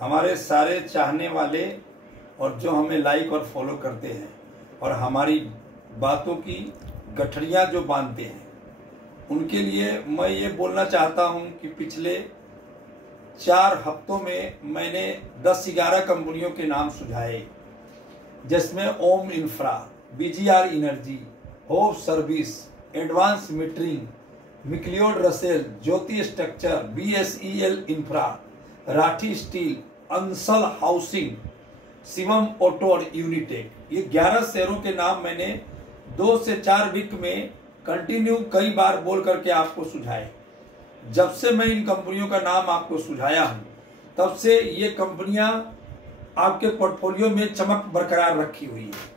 हमारे सारे चाहने वाले और जो हमें लाइक और फॉलो करते हैं और हमारी बातों की गठरियाँ जो बांधते हैं, उनके लिए मैं ये बोलना चाहता हूँ कि पिछले 4 हफ्तों में मैंने 10-11 कंपनियों के नाम सुझाए, जिसमें Om Infra, BGR Energy, Hope Service, Advance Metering, McLeod Russel, Jyoti Structure, BSEL Infra, Rathi Steel, Ansal Housing, Shivam Auto और यूनिटेक, ये 11 शेयरों के नाम मैंने 2 से 4 वीक में कंटिन्यू कई बार बोल करके आपको सुझाए। जब से मैं इन कंपनियों का नाम आपको सुझाया हूं, तब से ये कंपनियां आपके पोर्टफोलियो में चमक बरकरार रखी हुई है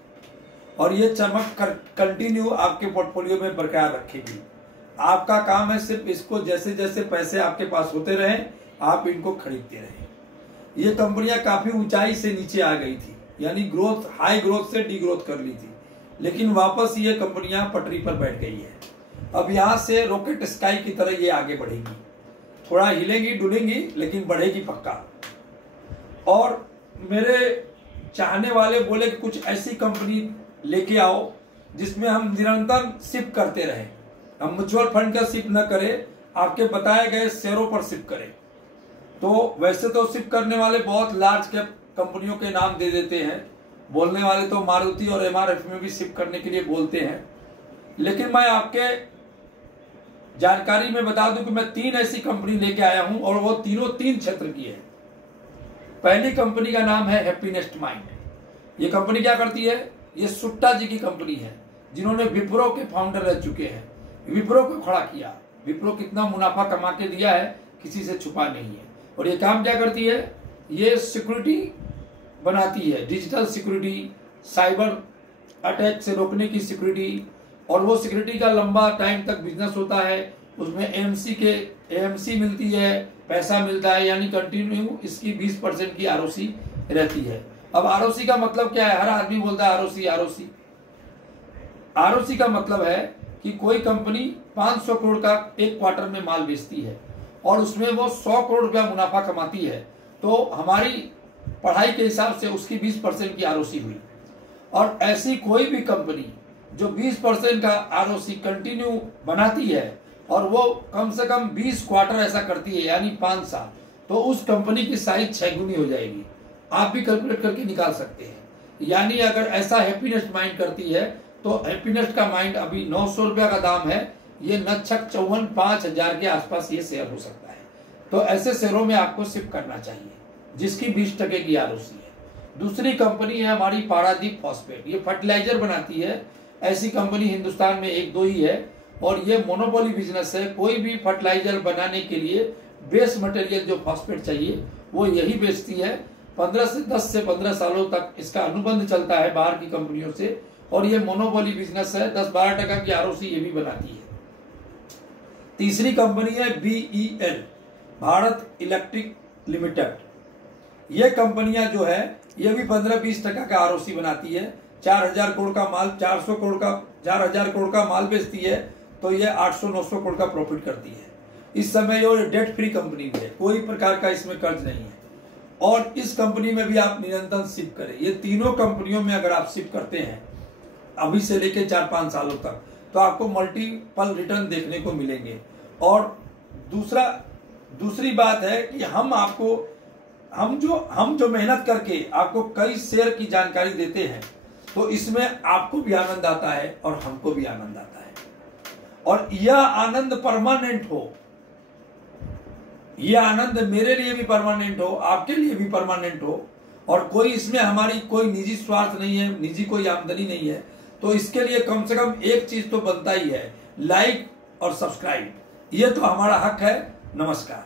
और ये चमक कंटिन्यू आपके पोर्टफोलियो में बरकरार रखेगी। आपका काम है सिर्फ इसको जैसे जैसे पैसे आपके पास होते रहें, आप इनको खरीदते रहें। ये कंपनियां काफी ऊंचाई से नीचे आ गई थी, यानी ग्रोथ, हाई ग्रोथ से डी ग्रोथ कर ली थी, लेकिन वापस ये कंपनियां पटरी पर बैठ गई है। अब यहां से रॉकेट स्काई की तरह ये आगे बढ़ेगी, थोड़ा हिलेंगी डुलेंगी लेकिन बढ़ेगी पक्का। और मेरे चाहने वाले बोले कि कुछ ऐसी कंपनी लेके आओ जिसमें हम निरंतर शिफ्ट करते रहें, हम म्यूचुअल फंड का शिफ्ट न करें, आपके बताए गए शेयरों पर शिफ्ट करें। तो वैसे तो शिफ्ट करने वाले बहुत लार्ज कैप कंपनियों के नाम दे देते हैं, बोलने वाले तो मारुति और एमआरएफ में भी शिफ्ट करने के लिए बोलते हैं, लेकिन मैं आपके जानकारी में बता दूं कि मैं 3 ऐसी कंपनी लेके आया हूं और वो तीनों 3 क्षेत्र की है। पहली कंपनी का नाम है हैप्पीनेस्ट माइंड। ये कंपनी क्या करती है? ये सुट्टा जी की कंपनी है, जिन्होंने विप्रो के फाउंडर रह चुके हैं। विप्रो को खड़ा किया, विप्रो कितना मुनाफा कमा के दिया है किसी से छुपा नहीं है। और ये काम क्या करती है? ये सिक्योरिटी बनाती है, डिजिटल सिक्योरिटी, साइबर अटैक से रोकने की सिक्योरिटी, और वो सिक्योरिटी का लंबा टाइम तक बिजनेस होता है। उसमें एएमसी मिलती है, पैसा मिलता है, यानी कंटिन्यू इसकी 20% की आरओसी रहती है। अब आरओसी का मतलब क्या है? हर आदमी बोलता है आरओसी आरओसी। आरओसी का मतलब है कि कोई कंपनी 500 करोड़ का एक क्वार्टर में माल बेचती है और उसमें वो 100 करोड़ रुपया मुनाफा कमाती है, तो हमारी पढ़ाई के हिसाब से उसकी 20% की आरओसी हुई। और ऐसी कोई भी कंपनी जो 20% का आरओसी कंटिन्यू बनाती है और वो कम से कम 20 क्वार्टर ऐसा करती है, यानी 5 साल, तो उस कंपनी की साइज 6 गुनी हो जाएगी। आप भी कैलकुलेट करके निकाल सकते हैं। यानी अगर ऐसा हैप्पीनेस्ट माइंड करती है तो हैप्पीनेस्ट का माइंड अभी 900 रुपया का दाम है, ये नच्छक 54-5000 के आसपास ये शेयर हो सकता है। तो ऐसे शेयरों में आपको शिफ्ट करना चाहिए जिसकी 20% की आरओसी है। दूसरी कंपनी है हमारी पारादीप फॉस्फेट। ये फर्टिलाइजर बनाती है, ऐसी कंपनी हिंदुस्तान में 1-2 ही है और ये मोनोपोली बिजनेस है। कोई भी फर्टिलाइजर बनाने के लिए बेस मटेरियल जो फॉस्फेट चाहिए वो यही बेचती है। 10 से 15 सालों तक इसका अनुबंध चलता है बाहर की कंपनियों से और ये मोनोपोली बिजनेस है। 10-12% की आरओसी ये भी बनाती है। तीसरी कंपनी है बीईएल, भारत इलेक्ट्रिक लिमिटेड। ये कंपनियां जो है ये भी 15-20% का आरओसी बनाती है। 4000 करोड़ का माल, 4000 करोड़ का माल बेचती है तो ये 800-900 करोड़ का प्रॉफिट करती है। इस समय ये डेट फ्री कंपनी है, कोई प्रकार का इसमें कर्ज नहीं है और इस कंपनी में भी आप निरंतर शिफ्ट करें। ये तीनों कंपनियों में अगर आप शिफ्ट करते हैं अभी से लेके 4-5 सालों तक, तो आपको मल्टीपल रिटर्न देखने को मिलेंगे। और दूसरी बात है कि हम जो मेहनत करके आपको कई शेयर की जानकारी देते हैं, तो इसमें आपको भी आनंद आता है और हमको भी आनंद आता है। और यह आनंद परमानेंट हो, यह आनंद मेरे लिए भी परमानेंट हो, आपके लिए भी परमानेंट हो, और कोई इसमें हमारी कोई निजी स्वार्थ नहीं है, निजी कोई आमदनी नहीं है। तो इसके लिए कम से कम एक चीज तो बनता ही है, लाइक और सब्सक्राइब। यह तो हमारा हक है। नमस्कार।